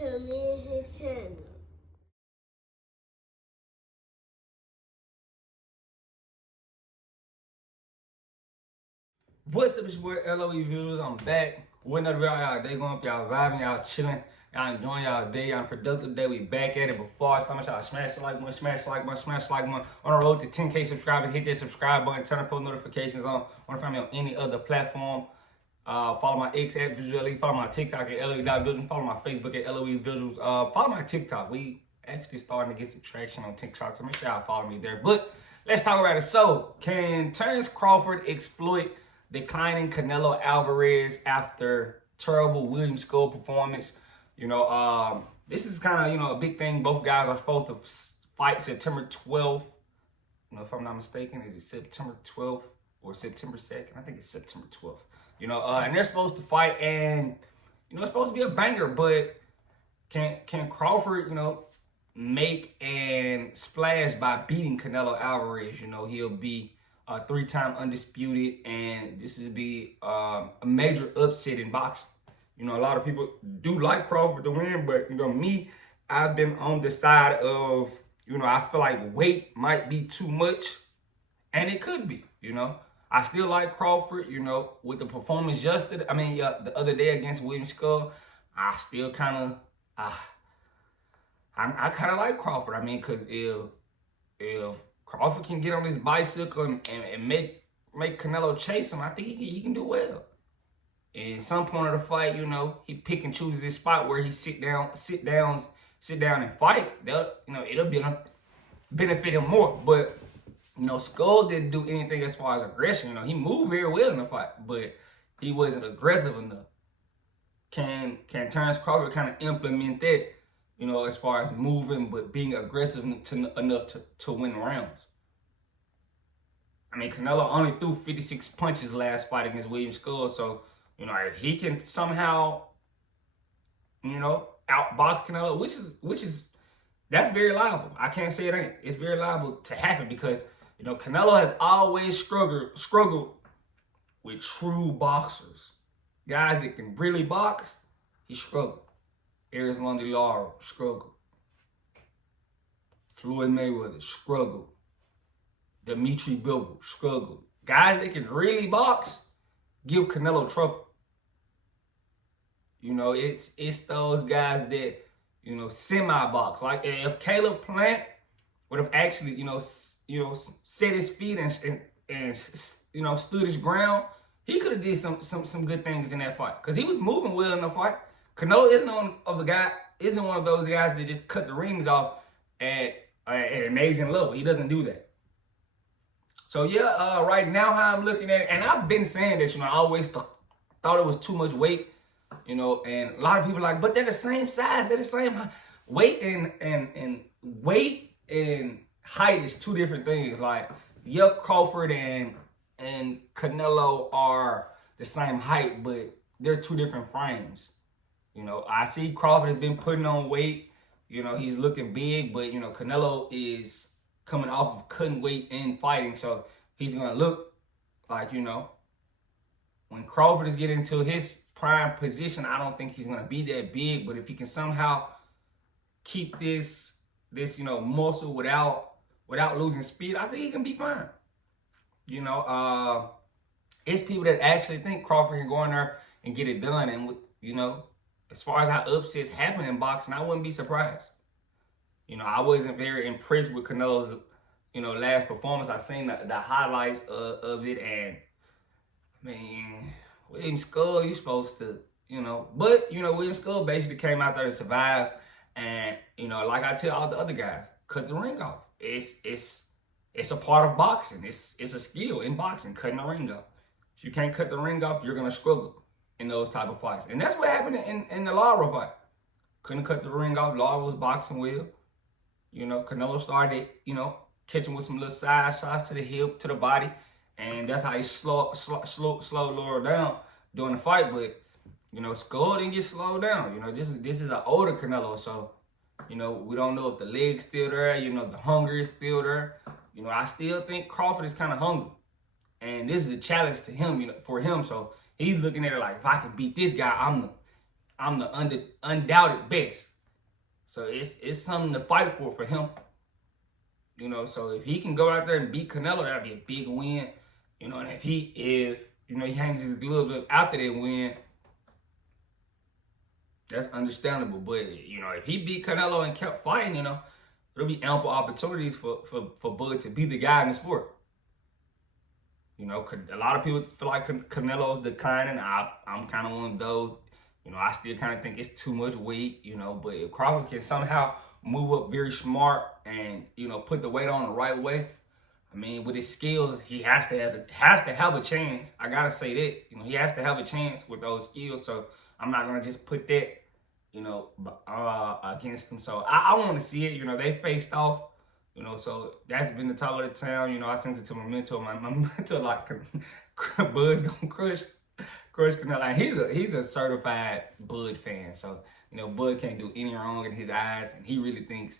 to me and his channel. What's up, it's your boy LOE Visuals. I'm back with another video. Y'all day going up, y'all vibing, y'all chilling, y'all enjoying y'all day, y'all productive day. We back at it. Before I start, y'all smash the like button, smash the like button, smash the like button. On the road to 10K subscribers, hit that subscribe button, turn on post notifications on. Want to find me on any other platform? Follow my X at Visually, follow my TikTok at LOE.Visuals, follow my Facebook at LOE Visuals. Follow my TikTok. We actually starting to get some traction on TikTok, so make sure y'all follow me there. But let's talk about it. So, can Terence Crawford exploit declining Canelo Alvarez after terrible William Skull performance? This is kind of, a big thing. Both guys are supposed to fight September 12th. If I'm not mistaken, is it September 12th or September 2nd? I think it's September 12th. And they're supposed to fight, and, it's supposed to be a banger, but can Crawford, make and splash by beating Canelo Alvarez? He'll be three-time undisputed, and this would be a major upset in boxing. A lot of people do like Crawford to win, but me, I've been on the side of, I feel like weight might be too much, and it could be. I still like Crawford, with the performance the other day against William Skull. I still kind of, I kind of like Crawford. Because if Crawford can get on his bicycle and make Canelo chase him, I think he can do well. And at some point of the fight, he pick and chooses his spot where he sit down and fight. It'll benefit him more. But Skull didn't do anything as far as aggression. He moved very well in the fight, but he wasn't aggressive enough. Can Terence Crawford kind of implement that? As far as moving, but being aggressive enough to win rounds. Canelo only threw 56 punches last fight against William Skull. So, if he can somehow, outbox Canelo, which is that's very liable. I can't say it ain't. It's very liable to happen because, Canelo has always struggled with true boxers. Guys that can really box, he struggled. Arizona Lara struggled. Floyd Mayweather struggled. Dimitri Bivol struggled. Guys that can really box give Canelo trouble. It's those guys that, semi-box. Like if Caleb Plant would have actually, set his feet and stood his ground, he could have did some good things in that fight. Because he was moving well in the fight. Canelo isn't one of those guys that just cut the rings off at an amazing level. He doesn't do that. So yeah, right now how I'm looking at it, and I've been saying this, I always thought it was too much weight, and a lot of people are like, but they're the same size, they're the same weight, and weight and height is two different things. Like, Crawford and Canelo are the same height, but they're two different frames. I see Crawford has been putting on weight. He's looking big, but, Canelo is coming off of cutting weight and fighting. So he's going to look like, when Crawford is getting to his prime position, I don't think he's going to be that big. But if he can somehow keep this muscle without losing speed, I think he can be fine. It's people that actually think Crawford can go in there and get it done. And, as far as how upsets happen in boxing, I wouldn't be surprised. I wasn't very impressed with Canelo's, last performance. I seen the highlights of it, and William Skull, you supposed to, but William Skull basically came out there to survive, and like I tell all the other guys, cut the ring off. It's a part of boxing. It's a skill in boxing, cutting the ring off. If you can't cut the ring off, you're gonna struggle in those type of fights. And that's what happened in the Lara fight. Couldn't cut the ring off. Lara was boxing well. Canelo started, catching with some little side shots to the hip, to the body. And that's how he slowed Lara down during the fight. But, Skull didn't get slowed down. This is an older Canelo. So, we don't know if the leg's still there. The hunger is still there. I still think Crawford is kind of hungry. And this is a challenge to him, for him. So, he's looking at it like, if I can beat this guy, I'm the undoubted best. So it's something to fight for him. You know, so if he can go out there and beat Canelo, that'd be a big win. You know, and if he hangs his gloves up after that win, that's understandable. But, you know, if he beat Canelo and kept fighting, you know, there'll be ample opportunities for Bud to be the guy in the sport. You know, a lot of people feel like Canelo's declining. I'm kind of one of those. You know, I still kind of think it's too much weight, you know, but if Crawford can somehow move up very smart and, you know, put the weight on the right way, I mean, with his skills, he has to have a chance. I got to say that. You know, he has to have a chance with those skills. So I'm not going to just put that, you know, against him. So I want to see it. You know, they faced off. You know, so that's been the talk of the town. You know, I sent it to my mentor. My mentor, like, Bud's gonna crush Canelo. And he's a certified Bud fan. So, you know, Bud can't do any wrong in his eyes. And he really thinks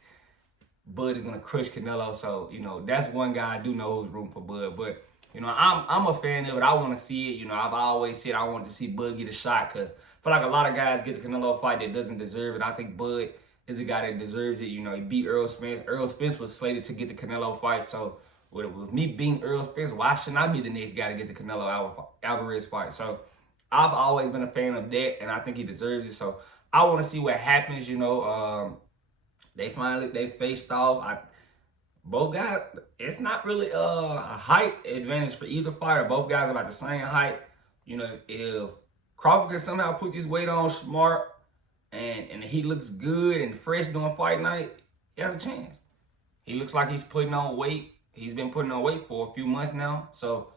Bud is gonna crush Canelo. So, you know, that's one guy I do know who's rooting for Bud. But, you know, I'm a fan of it. I want to see it. You know, I've always said I want to see Bud get a shot because I feel like a lot of guys get the Canelo fight that doesn't deserve it. I think Bud is a guy that deserves it. You know, he beat Earl Spence. Earl Spence was slated to get the Canelo fight. So with me being Earl Spence, why shouldn't I be the next guy to get the Canelo Alvarez fight? So I've always been a fan of that, and I think he deserves it. So I want to see what happens. You know, they faced off. Both guys, it's not really a height advantage for either fighter. Both guys are about the same height. You know, if Crawford can somehow put his weight on smart, and he looks good and fresh during fight night, he has a chance. He looks like he's putting on weight. He's been putting on weight for a few months now. So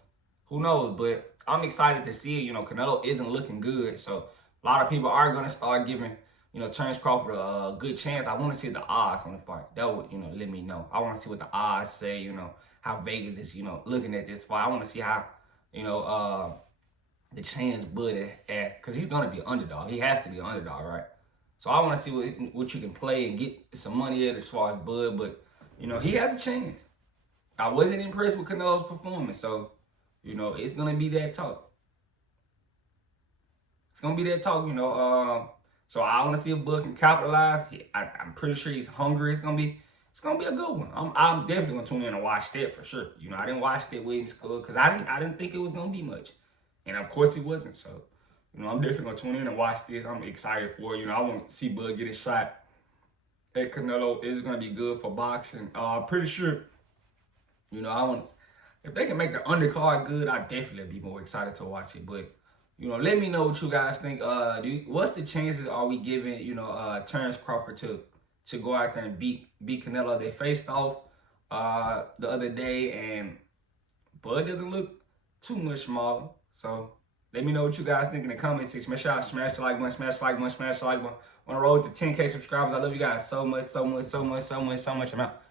who knows? But I'm excited to see it. You know, Canelo isn't looking good. So a lot of people are going to start giving, you know, Terence Crawford a good chance. I want to see the odds on the fight. That would, you know, let me know. I want to see what the odds say, you know, how Vegas is, you know, looking at this fight. I want to see how, you know, the chance Bud at, because he's going to be an underdog. He has to be an underdog, right? So I want to see what you can play and get some money at as far as Bud. But, you know, he has a chance. I wasn't impressed with Canelo's performance. So, you know, it's going to be that talk. It's going to be that talk, you know. So I want to see if Bud can capitalize. I'm pretty sure he's hungry. It's going to be a good one. I'm definitely going to tune in and watch that for sure. You know, I didn't watch that Williams Club because I didn't think it was going to be much. And, of course, it wasn't. So, you know, I'm definitely going to tune in and watch this. I'm excited for it. You know, I want to see Bud get a shot at Canelo. It's going to be good for boxing. I'm pretty sure, you know, if they can make the undercard good, I'd definitely be more excited to watch it. But, you know, let me know what you guys think. What's the chances are we giving, you know, Terence Crawford to go out there and beat Canelo? They faced off the other day, and Bud doesn't look too much smaller. So let me know what you guys think in the comment section. Make sure y'all smash the like button, smash the like button, smash the like button. On the road to 10K subscribers. I love you guys so much, so much, so much, so much, so much. I'm out.